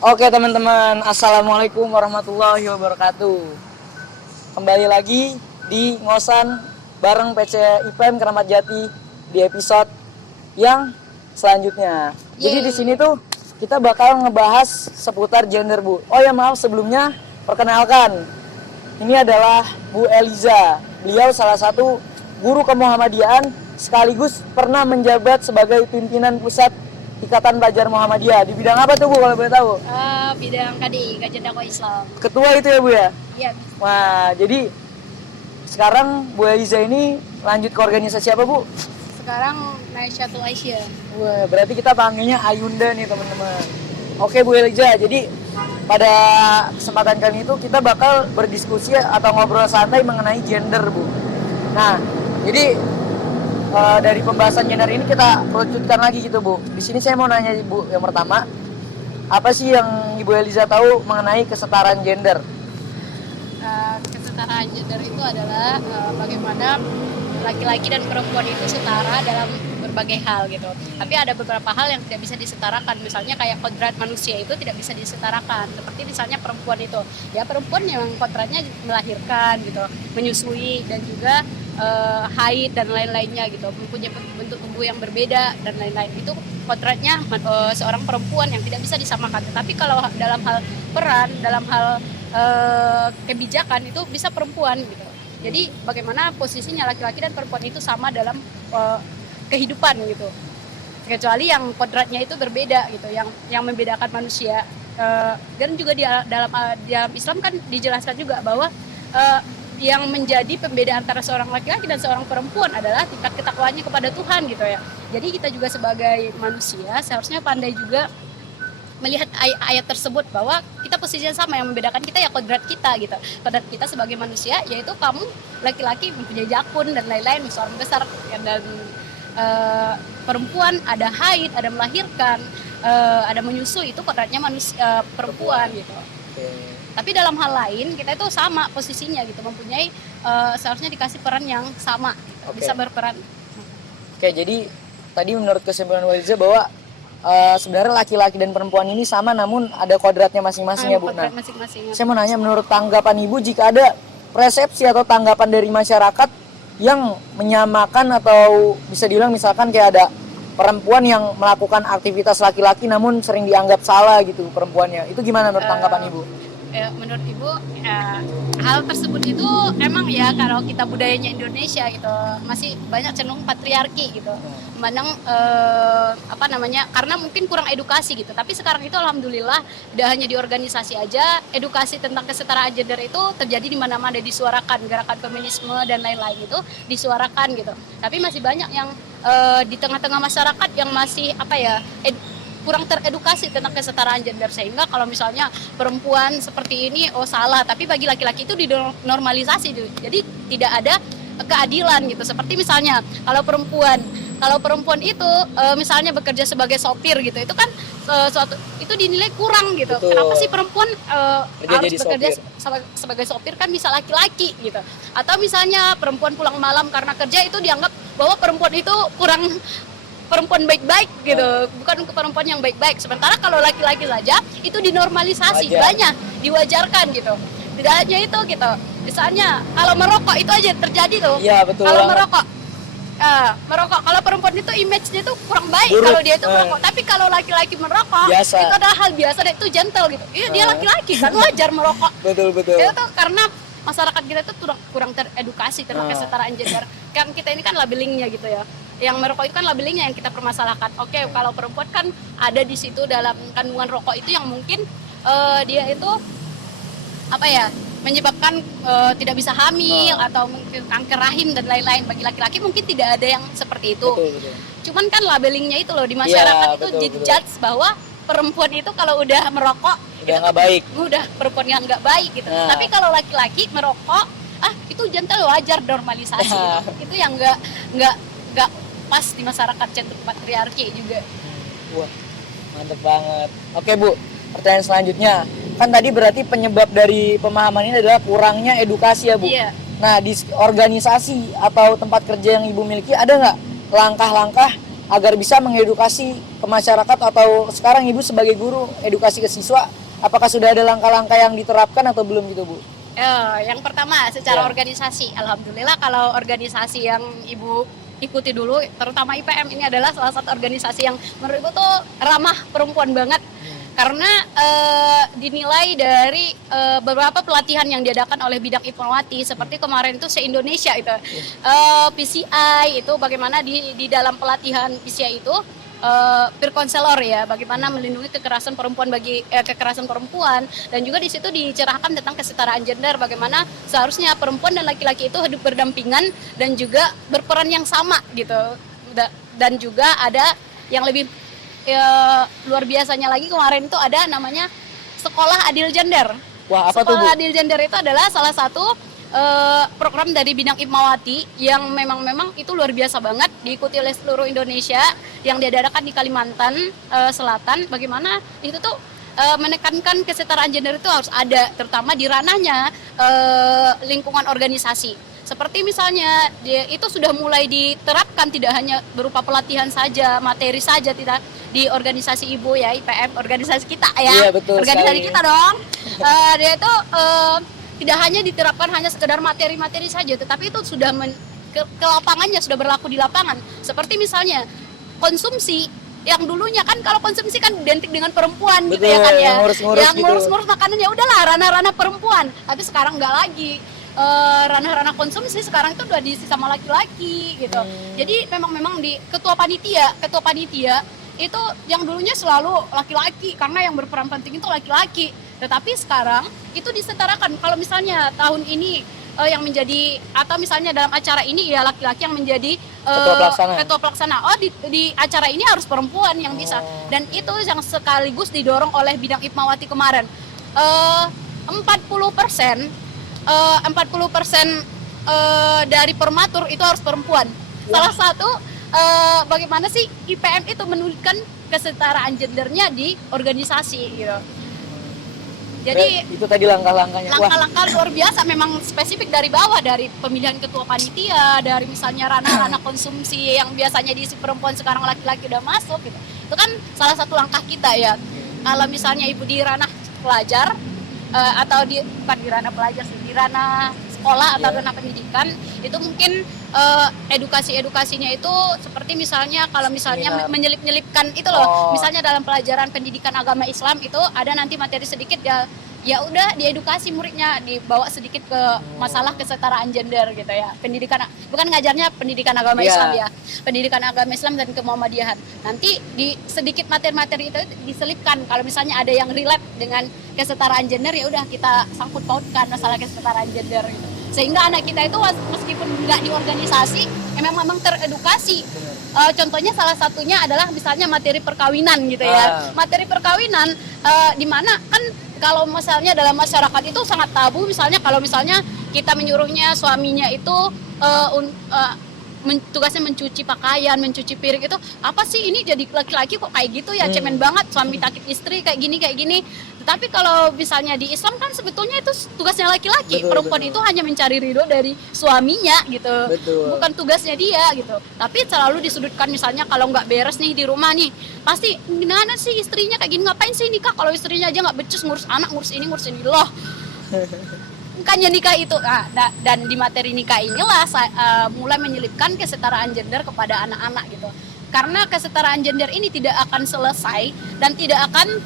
Oke teman-teman, Assalamualaikum warahmatullahi wabarakatuh. Kembali lagi di Ngosan bareng PC IPM Keramat Jati di episode yang selanjutnya. Jadi di sini tuh kita bakal ngebahas seputar gender, Bu. Oh ya maaf sebelumnya, perkenalkan. Ini adalah Bu Eliza. Beliau salah satu guru kemuhammadiyaan sekaligus pernah menjabat sebagai pimpinan pusat Ikatan Pelajar Muhammadiyah. Di bidang apa tuh Bu kalau boleh tahu? Bidang KDI, Kajian Dakwah Islam. Ketua itu ya Bu ya? Iya. Wah, jadi sekarang Bu Eliza ini lanjut ke organisasi apa Bu? Sekarang Naisyatul Aisyah. Wah, berarti kita panggilnya Ayunda nih teman-teman. Oke Bu Eliza, jadi pada kesempatan kali itu kita bakal berdiskusi atau ngobrol santai mengenai gender Bu. Nah, jadi dari pembahasan gender ini kita lanjutkan lagi gitu Bu. Di sini saya mau nanya Bu, yang pertama, apa sih yang Ibu Eliza tahu mengenai kesetaraan gender? Kesetaraan gender itu adalah bagaimana laki-laki dan perempuan itu setara dalam berbagai hal gitu. Tapi ada beberapa hal yang tidak bisa disetarakan. Misalnya kayak kodrat manusia itu tidak bisa disetarakan. Seperti misalnya perempuan itu, ya perempuan yang kodratnya melahirkan gitu, menyusui dan juga haid dan lain-lainnya gitu, mempunyai bentuk tubuh yang berbeda dan lain-lain. Itu kodratnya seorang perempuan yang tidak bisa disamakan. Tapi kalau dalam hal peran, dalam hal kebijakan itu bisa perempuan gitu. Jadi bagaimana posisinya laki-laki dan perempuan itu sama dalam kehidupan gitu. Kecuali yang kodratnya itu berbeda gitu, yang membedakan manusia. Dan juga dalam Islam kan dijelaskan juga bahwa yang menjadi pembeda antara seorang laki-laki dan seorang perempuan adalah tingkat ketakwaannya kepada Tuhan gitu ya. Jadi kita juga sebagai manusia seharusnya pandai juga melihat ayat tersebut bahwa kita posisinya sama, yang membedakan kita ya kodrat kita gitu. Kodrat kita sebagai manusia yaitu kamu laki-laki mempunyai jakun dan lain-lain, seorang besar, dan perempuan ada haid, ada melahirkan, ada menyusui, itu kodratnya manusia perempuan gitu. Tapi dalam hal lain kita itu sama posisinya gitu, mempunyai seharusnya dikasih peran yang sama gitu, bisa berperan. Oke, jadi tadi menurut kesimpulan Waliza bahwa sebenarnya laki-laki dan perempuan ini sama namun ada kodratnya masing-masing ya Bu. Nah, saya mau nanya menurut tanggapan Ibu, jika ada persepsi atau tanggapan dari masyarakat yang menyamakan atau bisa dibilang misalkan kayak ada perempuan yang melakukan aktivitas laki-laki namun sering dianggap salah gitu perempuannya, itu gimana menurut tanggapan Ibu? Menurut Ibu hal tersebut itu emang ya, kalau kita budayanya Indonesia gitu masih banyak cenderung patriarki gitu, memandang karena mungkin kurang edukasi gitu. Tapi sekarang itu alhamdulillah tidak hanya di organisasi aja, edukasi tentang kesetaraan gender itu terjadi di mana-mana, disuarakan, gerakan feminisme dan lain-lain itu disuarakan gitu. Tapi masih banyak yang di tengah-tengah masyarakat yang masih kurang teredukasi tentang kesetaraan gender, sehingga kalau misalnya perempuan seperti ini salah, tapi bagi laki-laki itu dinormalisasi gitu. Jadi tidak ada keadilan gitu. Seperti misalnya kalau perempuan itu misalnya bekerja sebagai sopir gitu, itu kan suatu itu dinilai kurang gitu. Betul. Kenapa sih perempuan harus bekerja sebagai sopir, kan bisa laki-laki gitu. Atau misalnya perempuan pulang malam karena kerja, itu dianggap bahwa perempuan itu kurang perempuan baik-baik gitu, bukan perempuan yang baik-baik. Sementara kalau laki-laki saja itu dinormalisasi, banyak diwajarkan gitu. Tidak hanya itu gitu, misalnya kalau merokok itu aja terjadi tuh. Iya, betul. Kalau merokok, kalau perempuan itu image-nya itu kurang baik kalau dia itu merokok. Tapi kalau laki-laki merokok biasa. itu adalah hal biasa, dan itu gentle gitu. Dia laki-laki kan wajar merokok. Betul. Itu karena masyarakat kita itu kurang teredukasi tentang kesetaraan gender. Kan kita ini kan labelingnya gitu ya. Yang merokok itu kan labelingnya yang kita permasalahkan. Oke, kalau perempuan kan ada di situ dalam kandungan rokok itu yang mungkin dia itu menyebabkan tidak bisa hamil atau mungkin kanker rahim dan lain-lain. Bagi laki-laki mungkin tidak ada yang seperti itu. Betul. Cuman kan labelingnya itu loh di masyarakat itu dijudge bahwa perempuan itu kalau udah merokok udah nggak baik. Udah perempuan yang nggak baik gitu. Tapi kalau laki-laki merokok, itu gentle, wajar, normalisasi. Gitu. Itu yang nggak pas di masyarakat cenderung patriarki juga. Wah, mantep banget. Oke Bu, pertanyaan selanjutnya, kan tadi berarti penyebab dari pemahaman ini adalah kurangnya edukasi ya Bu? Iya. Nah, di organisasi atau tempat kerja yang Ibu miliki ada nggak langkah-langkah agar bisa mengedukasi ke masyarakat, atau sekarang Ibu sebagai guru edukasi ke siswa, apakah sudah ada langkah-langkah yang diterapkan atau belum gitu Bu? Yang pertama secara Ya. organisasi, alhamdulillah kalau organisasi yang Ibu ikuti dulu, terutama IPM ini adalah salah satu organisasi yang menurut Ibu tuh ramah perempuan banget. Karena dinilai dari beberapa pelatihan yang diadakan oleh Bidang Ipmawati, seperti kemarin itu se-Indonesia itu PCI itu bagaimana di dalam pelatihan PCI itu peer counselor ya, bagaimana melindungi kekerasan perempuan kekerasan perempuan, dan juga di situ dicerahkan tentang kesetaraan gender, bagaimana seharusnya perempuan dan laki-laki itu hidup berdampingan dan juga berperan yang sama gitu. Dan juga ada yang lebih luar biasanya lagi, kemarin itu ada namanya Sekolah Adil Gender. Wah, apa tuh Bu? Sekolah Adil Gender itu adalah salah satu program dari Bidang Ipmawati yang memang itu luar biasa banget, diikuti oleh seluruh Indonesia, yang diadakan di Kalimantan Selatan. Bagaimana itu tuh menekankan kesetaraan gender itu harus ada, terutama di ranahnya lingkungan organisasi. Seperti misalnya itu sudah mulai diterapkan, tidak hanya berupa pelatihan saja, materi saja, tidak di organisasi Ibu ya, IPM, organisasi kita ya. Iya, betul organisasi sekali. kita dong. Dia itu tidak hanya diterapkan hanya sekedar materi-materi saja, tetapi itu sudah ke lapangannya, sudah berlaku di lapangan. Seperti misalnya konsumsi, yang dulunya kan kalau konsumsi kan identik dengan perempuan. Betul, gitu ya kan ya, yang ngurus-ngurus gitu. ngurus-ngurus makanan ya udahlah ranah-ranah perempuan. Tapi sekarang nggak lagi, ranah-ranah konsumsi sekarang itu udah diisi sama laki-laki gitu. Jadi memang di ketua panitia itu yang dulunya selalu laki-laki, karena yang berperan penting itu laki-laki. Tetapi sekarang itu disetarakan. Kalau misalnya tahun ini yang menjadi, atau misalnya dalam acara ini ya laki-laki yang menjadi ketua pelaksana. Oh, di acara ini harus perempuan yang bisa. Dan itu yang sekaligus didorong oleh Bidang Ipmawati kemarin. 40% dari permatur itu harus perempuan. Salah satu bagaimana sih IPM itu menunjukkan kesetaraan gendernya di organisasi gitu. Jadi itu tadi langkah-langkahnya. Wah, langkah-langkah luar biasa, memang spesifik dari bawah, dari pemilihan ketua panitia, dari misalnya ranah-ranah konsumsi yang biasanya diisi perempuan sekarang laki-laki udah masuk gitu. Itu kan salah satu langkah kita ya. Kalau misalnya Ibu di ranah pelajar atau bukan di ranah pelajar sih, di ranah sekolah atau ranah pendidikan, itu mungkin edukasinya itu seperti misalnya kalau misalnya menyelip-nyelipkan itu loh. Misalnya dalam pelajaran pendidikan agama Islam itu ada nanti materi sedikit ya udah diedukasi muridnya, dibawa sedikit ke masalah kesetaraan gender gitu ya. Pendidikan, bukan ngajarnya pendidikan agama Islam ya, pendidikan agama Islam dan kemuhammadiyahan. Nanti di sedikit materi-materi itu diselipkan kalau misalnya ada yang relate dengan kesetaraan gender, ya udah kita sangkut pautkan masalah kesetaraan gender gitu. Sehingga anak kita itu meskipun nggak di organisasi memang teredukasi. Contohnya salah satunya adalah misalnya materi perkawinan gitu ya. Materi perkawinan di mana kan kalau misalnya dalam masyarakat itu sangat tabu, misalnya kalau misalnya kita menyuruhnya suaminya itu tugasnya mencuci pakaian, mencuci piring, itu apa sih ini jadi laki-laki kok kayak gitu ya, cemen banget, suami takut istri kayak gini. Tetapi kalau misalnya di Islam kan sebetulnya itu tugasnya laki-laki, perempuan itu hanya mencari ridho dari suaminya gitu, bukan tugasnya dia gitu. Tapi selalu disudutkan, misalnya kalau nggak beres nih di rumah nih, pasti gimana sih istrinya kayak gini, ngapain sih nikah kalau istrinya aja nggak becus ngurus anak, ngurus ini loh. Bukannya nikah itu, dan di materi nikah inilah mulai menyelipkan kesetaraan gender kepada anak-anak gitu. Karena kesetaraan gender ini tidak akan selesai dan tidak akan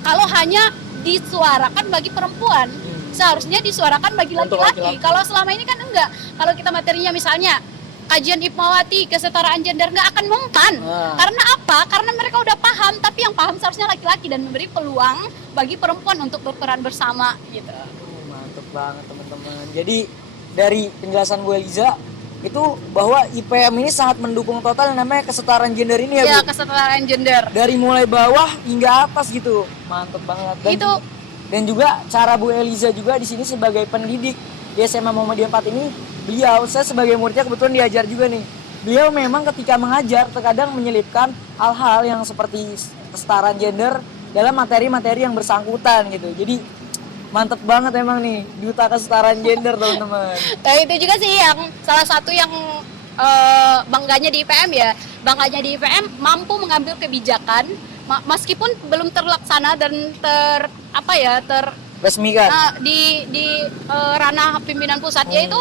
kalau hanya disuarakan bagi perempuan, seharusnya disuarakan bagi laki-laki. Kalau selama ini kan enggak. Kalau kita materinya misalnya kajian Ipmawati kesetaraan gender, nggak akan mempan. Karena apa? Karena mereka udah paham, tapi yang paham seharusnya laki-laki dan memberi peluang bagi perempuan untuk berperan bersama gitu. Mantap banget teman-teman. Jadi dari penjelasan Bu Eliza itu bahwa IPM ini sangat mendukung total yang namanya kesetaraan gender ini ya, ya Bu? kesetaraan gender. Dari mulai bawah hingga atas gitu. Mantap banget. Dan juga cara Bu Eliza juga di sini sebagai pendidik di SMA Muhammadiyah 4 ini, saya sebagai muridnya kebetulan diajar juga nih. Beliau memang ketika mengajar terkadang menyelipkan hal-hal yang seperti kesetaraan gender dalam materi-materi yang bersangkutan gitu. Jadi mantep banget emang nih duta kesetaraan gender teman-teman. Itu juga sih yang salah satu yang bangganya di IPM ya, bangganya di IPM mampu mengambil kebijakan meskipun belum terlaksana dan resmikan. di ranah pimpinan pusat, yaitu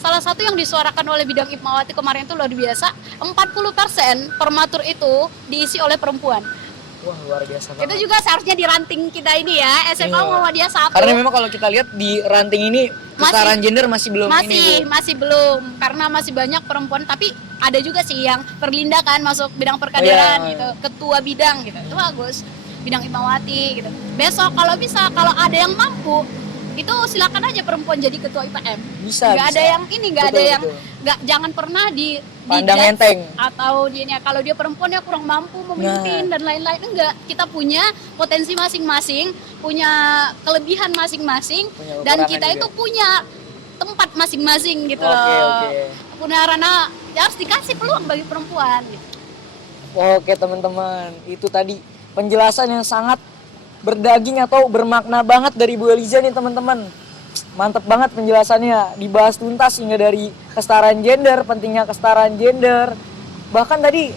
salah satu yang disuarakan oleh bidang Hikmawati kemarin itu luar biasa, 40% permatur itu diisi oleh perempuan. Wah, luar biasa banget. Itu juga seharusnya di ranting kita ini ya, SMA Iya. Muhammadiyah 1. Karena memang kalau kita lihat di ranting ini kesetaraan gender masih belum ini, Bu. masih belum, karena masih banyak perempuan, tapi ada juga sih yang perlinda kan masuk bidang perkaderan Iya. gitu, ketua bidang gitu, itu bagus, bidang Hikmawati gitu. Besok kalau bisa, kalau ada yang mampu itu silakan aja perempuan jadi ketua IPM. Bisa. Nggak ada yang ini, nggak ada Betul, yang betul. nggak, jangan pernah Pandang dijudge enteng. atau dia kalau dia perempuan ya kurang mampu memimpin dan lain-lain. Enggak, kita punya potensi masing-masing, punya kelebihan masing-masing, Punya dan kekurangan kita juga. itu punya tempat masing-masing gitu Oke, loh. oke. Punya ranah, ya harus dikasih peluang bagi perempuan gitu. Oke teman-teman, itu tadi penjelasan yang sangat berdaging atau bermakna banget dari Bu Eliza nih teman-teman. Mantep banget penjelasannya, dibahas tuntas hingga dari kesetaraan gender, pentingnya kesetaraan gender. Bahkan tadi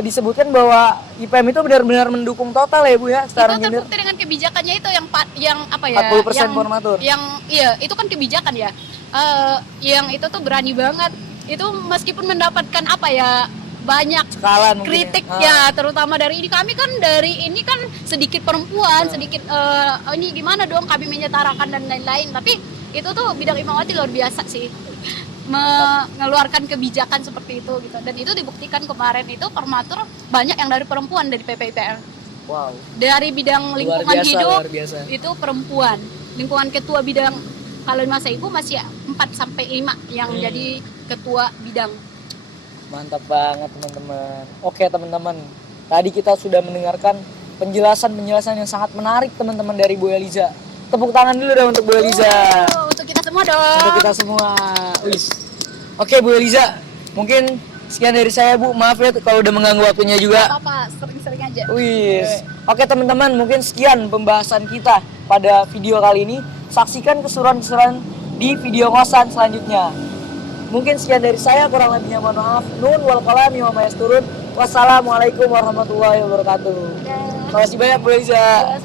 disebutkan bahwa IPM itu benar-benar mendukung total ya Bu ya, Itu kesetaraan gender. terbukti dengan kebijakannya itu yang apa ya? 40% formatur. Yang iya, itu kan kebijakan ya. Yang itu tuh berani banget. Itu meskipun mendapatkan apa ya? Banyak Skala mungkin kritik ya. ya, terutama dari ini, kami kan dari ini kan sedikit perempuan, sedikit ini gimana dong kami menyetarakan dan lain-lain, tapi itu tuh bidang Hikmawati luar biasa sih mengeluarkan kebijakan seperti itu gitu, dan itu dibuktikan kemarin itu formatur banyak yang dari perempuan, dari PPIPM, Wow. dari bidang Luar lingkungan biasa, hidup luar biasa. itu perempuan, lingkungan ketua bidang kalau di masa ibu masih 4-5 yang jadi ketua bidang. Mantap banget teman-teman. Oke teman-teman, tadi kita sudah mendengarkan penjelasan-penjelasan yang sangat menarik teman-teman dari Bu Eliza. Tepuk tangan dulu dong untuk Bu Eliza. Untuk kita semua dong. Untuk kita semua. Wis. Oke Bu Eliza, mungkin sekian dari saya Bu. Maaf ya kalau udah mengganggu waktunya juga. Apa sering-sering aja. Wis. Oke teman-teman, mungkin sekian pembahasan kita pada video kali ini. Saksikan keseruan-keseruan di video ngosan selanjutnya. Mungkin sekian dari saya, kurang lebihnya mohon maaf. Nun wal qalami wa ma yasturun. Wassalamualaikum warahmatullahi wabarakatuh. Terima kasih banyak Bu Eliza. Ya,